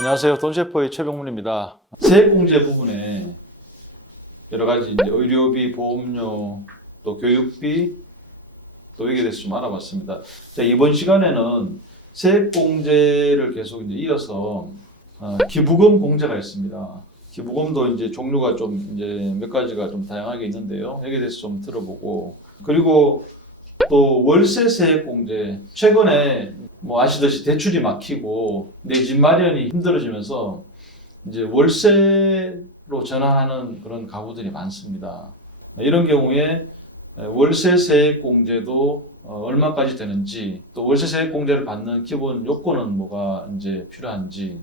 안녕하세요. 돈셰퍼의 최병문입니다. 세액공제 부분에 여러 가지 이제 의료비, 보험료, 또 교육비, 또 여기에 대해서 좀 알아봤습니다. 자, 이번 시간에는 세액공제를 계속 이제 이어서 기부금 공제가 있습니다. 기부금도 이제 종류가 좀 이제 몇 가지가 좀 다양하게 있는데요. 여기에 대해서 좀 들어보고, 그리고 또 월세 세액공제, 최근에 뭐 아시듯이 대출이 막히고 내 집 마련이 힘들어지면서 이제 월세로 전환하는 그런 가구들이 많습니다. 이런 경우에 월세 세액공제도 얼마까지 되는지, 또 월세 세액공제를 받는 기본 요건은 뭐가 이제 필요한지,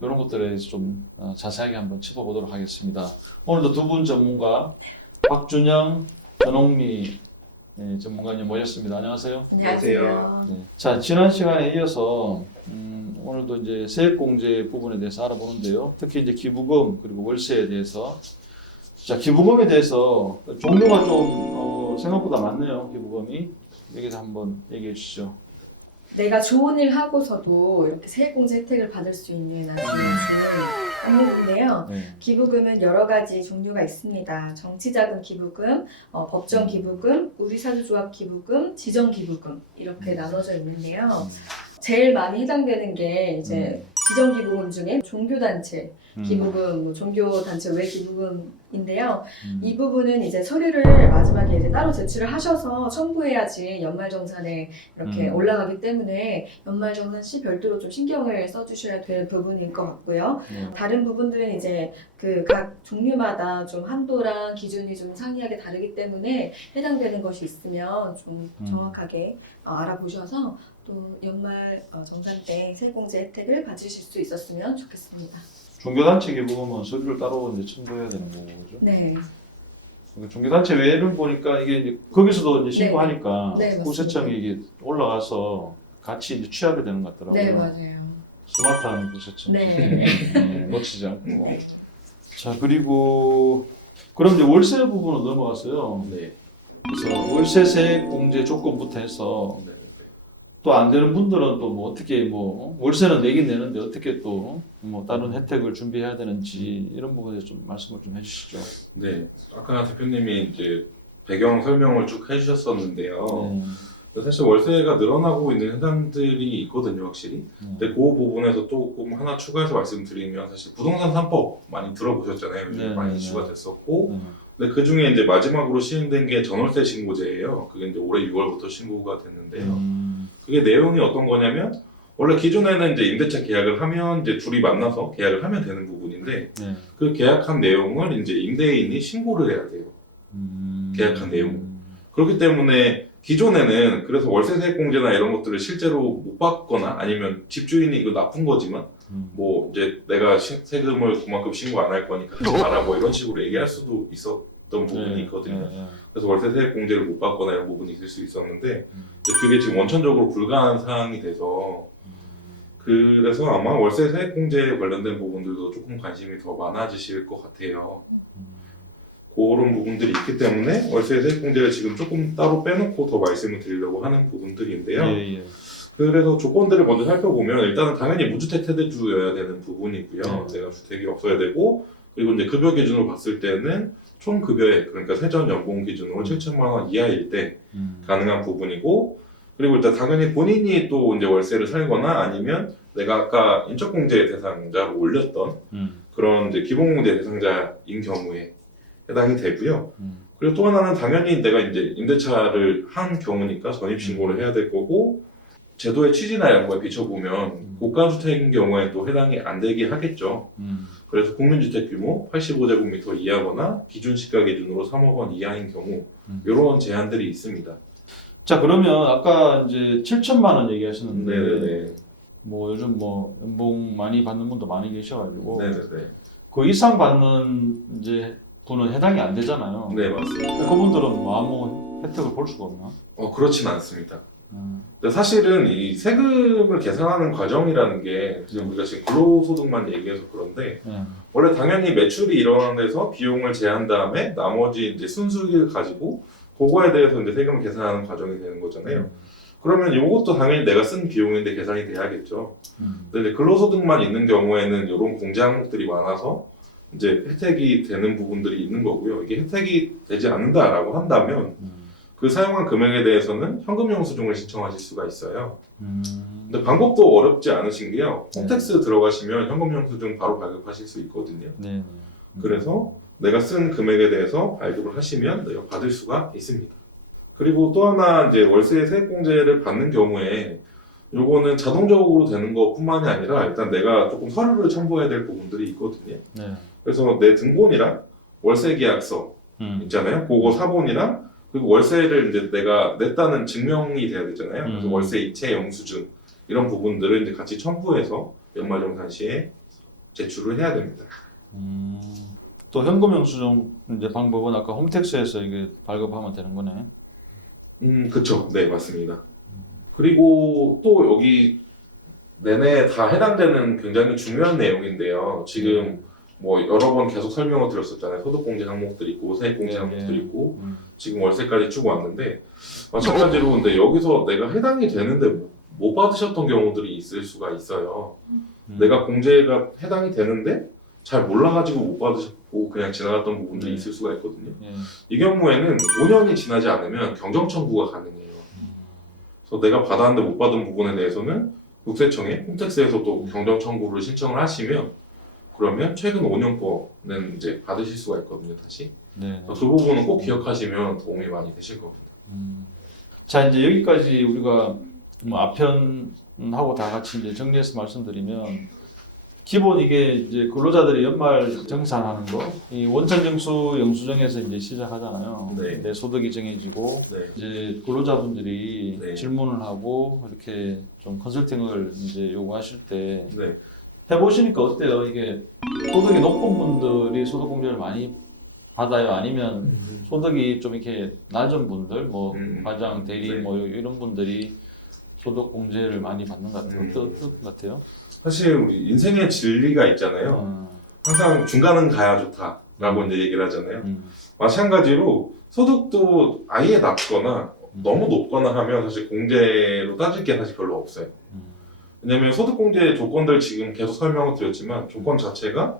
이런 것들에 대해서 좀 자세하게 한번 짚어보도록 하겠습니다. 오늘도 두 분 전문가 박준영, 전홍미 전문가님 모셨습니다. 안녕하세요. 안녕하세요. 네. 자, 지난 시간에 이어서 오늘도 이제 세액공제 부분에 대해서 알아보는데요. 특히 이제 기부금 그리고 월세에 대해서. 자, 기부금에 대해서 종류가 좀 생각보다 많네요. 기부금이. 여기서 한번 얘기해 주시죠. 내가 좋은 일 하고서도 이렇게 세액공제 혜택을 받을 수 있는 아주 좋은 항목인데요. 네. 기부금은 여러 가지 종류가 있습니다. 정치자금 기부금, 법정 기부금, 우리사주조합 기부금, 지정기부금 이렇게 나눠져 있는데요. 제일 많이 해당되는 게 이제 지정기부금 중에 종교단체 기부금, 뭐 종교단체 외 기부금인데요. 이 부분은 이제 서류를 마지막에 이제 따로 제출을 하셔서 청구해야지 연말정산에 이렇게 올라가기 때문에 연말정산 시 별도로 좀 신경을 써주셔야 될 부분일 것 같고요. 다른 부분들은 이제 그 각 종류마다 좀 한도랑 기준이 좀 상이하게 다르기 때문에 해당되는 것이 있으면 좀 정확하게 알아보셔서 또 연말 정산 때 세액공제 혜택을 받으실 수 있었으면 좋겠습니다. 종교단체 기부금은 서류를 따로 이제 첨부해야 되는 거죠. 네. 종교단체 외를 보니까 이게 이제 거기서도 이제 신고하니까 네, 맞습니다. 구세청이 이게 올라가서 같이 이제 취하게 되는 것 같더라고요. 네, 맞아요. 스마트한 구세청. 네. 놓치지 않고. 자, 그리고 그럼 이제 월세 부분으로 넘어갔어요. 네. 그래서 월세 세액 공제 조건부터 해서 또 안 되는 분들은 또 뭐 어떻게 뭐 월세는 내긴 내는데 어떻게 또 뭐 다른 혜택을 준비해야 되는지 이런 부분에 좀 말씀을 좀 해주시죠. 네. 아까 대표님이 이제 배경 설명을 쭉 해주셨었는데요. 사실 월세가 늘어나고 있는 현상들이 있거든요, 확실히. 근데 그 부분에서 조금 하나 추가해서 말씀드리면 사실 부동산 3법 많이 들어보셨잖아요. 네, 많이 네, 이슈가 됐었고. 네. 근데 그 중에 이제 마지막으로 시행된 게 전월세 신고제예요. 그게 이제 올해 6월부터 신고가 됐는데요. 그게 내용이 어떤 거냐면 원래 기존에는 이제 임대차 계약을 하면 이제 둘이 만나서 계약을 하면 되는 부분인데 네. 그 계약한 내용을 이제 임대인이 신고를 해야 돼요. 계약한 내용. 그렇기 때문에 기존에는 그래서 월세 세액 공제나 이런 것들을 실제로 못 받거나 아니면 집주인이 이거 나쁜 거지만 뭐 이제 내가 세금을 그만큼 신고 안 할 거니까 하지 마라 뭐 이런 식으로 얘기할 수도 있었던 부분이 있거든요. 그래서 월세 세액 공제를 못 받거나 이런 부분이 있을 수 있었는데 이제 그게 지금 원천적으로 불가한 사항이 돼서 그래서 아마 월세 세액 공제에 관련된 부분들도 조금 관심이 더 많아지실 것 같아요. 그런 부분들이 있기 때문에 월세 세액 공제를 지금 조금 따로 빼놓고 더 말씀을 드리려고 하는 부분들인데요. 예. 그래서 조건들을 먼저 살펴보면 일단은 당연히 무주택 세대주여야 되는 부분이고요. 내가 주택이 없어야 되고 그리고 이제 급여 기준으로 봤을 때는 총 급여액 그러니까 세전 연봉 기준으로 7천만 원 이하일 때 가능한 부분이고 그리고 일단 당연히 본인이 또 이제 월세를 살거나 아니면 내가 아까 인적공제 대상자로 올렸던 그런 이제 기본공제 대상자인 경우에 해당이 되고요. 그리고 또 하나는 당연히 내가 이제 임대차를 한 경우니까 전입신고를 해야 될 거고 제도의 취지나 이런 거에 비춰보면 고가주택인 경우에 또 해당이 안 되게 하겠죠. 그래서 국민주택 규모 85제곱미터 이하거나 기준 시가 기준으로 3억 원 이하인 경우 이런 제한들이 있습니다. 자, 그러면 아까 이제 7천만 원 얘기하셨는데 네네네. 뭐 요즘 뭐 연봉 많이 받는 분도 많이 계셔가지고 네네네. 그 이상 받는 이제 분은 해당이 안 되잖아요. 네 맞습니다. 그분들은 뭐 아무 혜택을 볼 수가 없나? 그렇진 않습니다. 근데 사실은 이 세금을 계산하는 과정이라는 게 지금 우리가 지금 근로소득만 얘기해서 그런데 원래 당연히 매출이 일어나는 데서 비용을 제한 다음에 나머지 이제 순수익을 가지고 그거에 대해서 이제 세금을 계산하는 과정이 되는 거잖아요. 그러면 이것도 당연히 내가 쓴 비용인데 계산이 돼야겠죠. 근데 이제 근로소득만 있는 경우에는 이런 공제 항목들이 많아서 이제 혜택이 되는 부분들이 있는 거고요. 이게 혜택이 되지 않는다라고 한다면 그 사용한 금액에 대해서는 현금 영수증을 신청하실 수가 있어요. 근데 방법도 어렵지 않으신 게요. 홈택스 들어가시면 현금 영수증 바로 발급하실 수 있거든요. 네. 그래서 내가 쓴 금액에 대해서 발급을 하시면 내가 받을 수가 있습니다. 그리고 또 하나 이제 월세 세액공제를 받는 경우에 요거는 자동적으로 되는 것뿐만이 아니라 일단 내가 조금 서류를 첨부해야 될 부분들이 있거든요. 네. 그래서 내 등본이랑 월세 계약서 있잖아요. 그거 사본이랑 그리고 월세를 이제 내가 냈다는 증명이 돼야 되잖아요. 그래서 월세 이체 영수증 이런 부분들을 이제 같이 첨부해서 연말정산시에 제출을 해야 됩니다. 또 현금 영수증 이제 방법은 아까 홈택스에서 이게 발급하면 되는 거네. 그쵸. 네, 맞습니다. 그리고 또 여기 내내 다 해당되는 굉장히 중요한 내용인데요. 지금 뭐 여러 번 계속 설명을 드렸었잖아요. 소득공제 항목들이 있고 세액공제 네, 항목들이 네. 있고 지금 월세까지 쭉 왔는데 마찬가지로 근데 여기서 내가 해당이 되는데 못 받으셨던 경우들이 있을 수가 있어요. 내가 공제가 해당이 되는데 잘 몰라가지고 못 받으셨고 그냥 지나갔던 부분들이 네. 있을 수가 있거든요. 예. 이 경우에는 5년이 지나지 않으면 경정 청구가 가능해요. 그래서 내가 받았는데 못 받은 부분에 대해서는 국세청에 홈택스에서 또 경정 청구를 신청을 하시면 그러면 최근 5년 거는 이제 받으실 수가 있거든요, 다시. 네. 그 부분은 꼭 기억하시면 도움이 많이 되실 겁니다. 자, 이제 여기까지 우리가 뭐 앞편하고 다 같이 이제 정리해서 말씀드리면 기본 이게 이제 근로자들이 연말 정산하는 거, 이 원천징수 영수증에서 이제 시작하잖아요. 네. 내 소득이 정해지고 네. 이제 근로자분들이 네. 질문을 하고 이렇게 좀 컨설팅을 이제 요구하실 때 네. 해보시니까 어때요? 이게 소득이 높은 분들이 소득 공제를 많이 받아요? 아니면 소득이 좀 이렇게 낮은 분들, 뭐 과장, 대리, 네. 뭐 이런 분들이 소득 공제를 많이 받는 것 같아요. 어떤 것 같아요? 사실 우리 인생의 진리가 있잖아요. 항상 중간은 가야 좋다라고 이제 얘기를 하잖아요. 마찬가지로 소득도 아예 낮거나 너무 높거나 하면 사실 공제로 따질 게 사실 별로 없어요. 왜냐면 소득공제 조건들 지금 계속 설명을 드렸지만 조건 자체가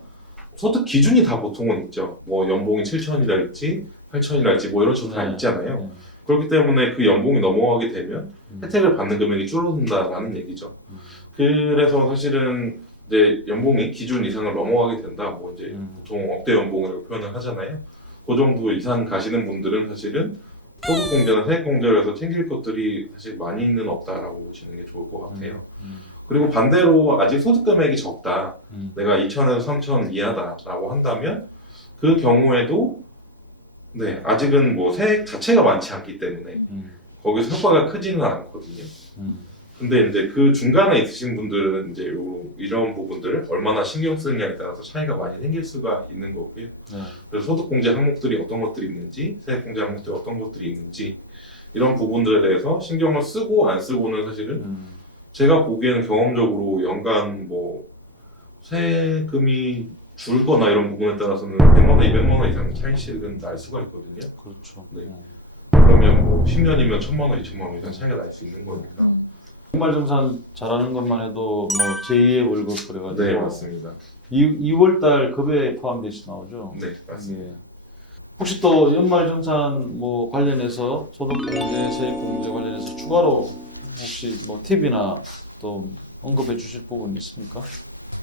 소득 기준이 다 보통은 있죠. 뭐 연봉이 7천이랄지 8천이랄지 뭐 이런 식으로 다 있잖아요. 그렇기 때문에 그 연봉이 넘어가게 되면 혜택을 받는 금액이 줄어든다라는 얘기죠. 그래서 사실은 이제 연봉이 기준 이상을 넘어가게 된다. 뭐 이제 보통 억대 연봉이라고 표현을 하잖아요. 그 정도 이상 가시는 분들은 사실은 소득공제나 세액공제를 해서 챙길 것들이 사실 많이는 없다라고 보시는 게 좋을 것 같아요. 그리고 반대로 아직 소득 금액이 적다. 내가 2천에서 3천 이하다라고 한다면 그 경우에도 네, 아직은 뭐 세액 자체가 많지 않기 때문에 거기서 효과가 크지는 않거든요. 근데 이제 그 중간에 있으신 분들은 이제 이런 부분들을 얼마나 신경 쓰느냐에 따라서 차이가 많이 생길 수가 있는 거고요. 그래서 소득공제 항목들이 어떤 것들이 있는지, 세액공제 항목들이 어떤 것들이 있는지 이런 부분들에 대해서 신경을 쓰고 안 쓰고는 사실은 제가 보기에는 경험적으로 연간 뭐 세금이 줄거나 이런 부분에 따라서는 100만 원, 200만 원 이상 차이씩은 날 수가 있거든요. 그렇죠. 네. 그러면 뭐 10년이면 1000만 원, 2000만 원 이상 차이가 날 수 있는 거니까. 연말정산 잘하는 것만 해도 뭐 제2의 월급 그래가지고 네, 맞습니다. 2월달 급여에 포함돼서 나오죠. 네, 맞습니다. 예. 혹시 또 연말정산 뭐 관련해서 소득공제, 세액공제 관련해서 추가로 혹시 뭐 팁이나 또 언급해 주실 부분 있습니까?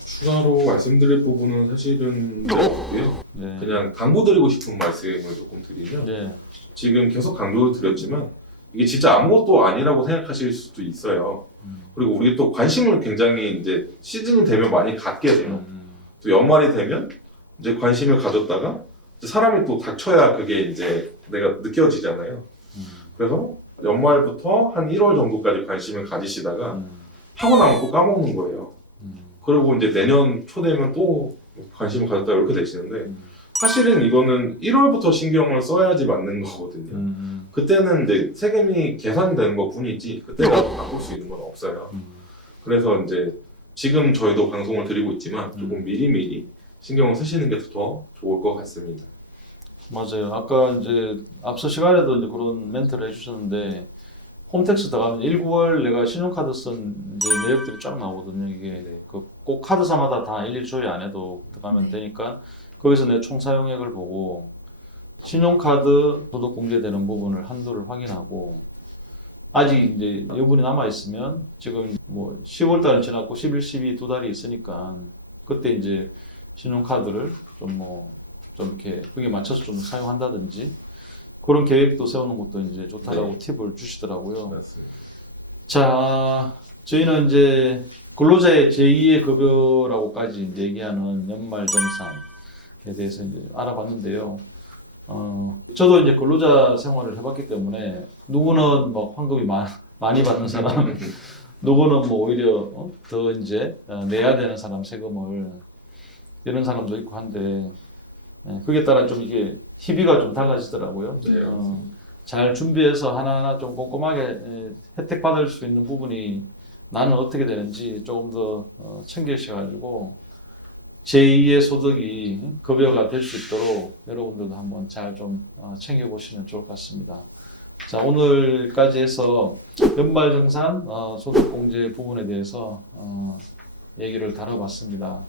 추가로 말씀드릴 부분은 사실은 없고요. 네. 그냥 당부드리고 싶은 말씀을 조금 드리면 네. 지금 계속 강조를 드렸지만 이게 진짜 아무것도 아니라고 생각하실 수도 있어요. 그리고 우리 또 관심을 굉장히 이제 시즌이 되면 많이 갖게 돼요. 또 연말이 되면 이제 관심을 가졌다가 이제 사람이 또 닥쳐야 그게 이제 내가 느껴지잖아요. 그래서 연말부터 한 1월 정도까지 관심을 가지시다가 하고 나면 또 까먹는 거예요. 그리고 이제 내년 초 되면 또 관심을 가졌다 이렇게 되시는데 사실은 이거는 1월부터 신경을 써야지 맞는 거거든요. 그때는 이제 세금이 계산이 되는 것 뿐이지 그때가 바꿀 수 있는 건 없어요. 그래서 이제 지금 저희도 방송을 드리고 있지만 조금 미리미리 신경을 쓰시는 게 더 좋을 것 같습니다. 맞아요. 아까 이제 앞서 시간에도 이제 그런 멘트를 해주셨는데 홈택스 들어가면 1, 9월 내가 신용카드 쓴 이제 내역들이 쫙 나오거든요. 이게 꼭 카드사마다 다 일일이 조회 안 해도 들어가면 되니까 거기서 내 총 사용액을 보고 신용카드 소득 공제되는 부분을 한도를 확인하고 아직 이제 여분이 남아 있으면 지금 뭐 10월 달은 지났고 11, 12 두 달이 있으니까 그때 이제 신용카드를 좀 이렇게 거기에 맞춰서 좀 사용한다든지 그런 계획도 세우는 것도 이제 좋다라고 팁을 주시더라고요. 맞습니다. 자, 저희는 이제 근로자의 제2의 급여라고까지 이제 얘기하는 연말정산에 대해서 이제 알아봤는데요. 저도 이제 근로자 생활을 해봤기 때문에 누구는 뭐 환급이 많이 받는 사람, 누구는 뭐 오히려 더 이제 내야 되는 사람 세금을 이런 사람도 있고 한데 그게 따라 좀 이게 희비가 좀 달라지더라고요. 네, 잘 준비해서 하나하나 좀 꼼꼼하게 혜택 받을 수 있는 부분이 나는 어떻게 되는지 조금 더 챙기셔가지고 제2의 소득이 급여가 될 수 있도록 여러분들도 한번 잘 좀 챙겨보시면 좋을 것 같습니다. 자, 오늘까지 해서 연말정산 소득공제 부분에 대해서 얘기를 다뤄봤습니다.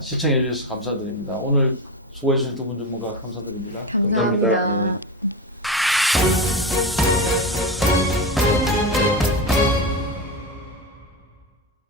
시청해 주셔서 감사드립니다. 오늘 수고해 주신 두 분 전문가 감사드립니다. 감사합니다. 감사합니다. 예.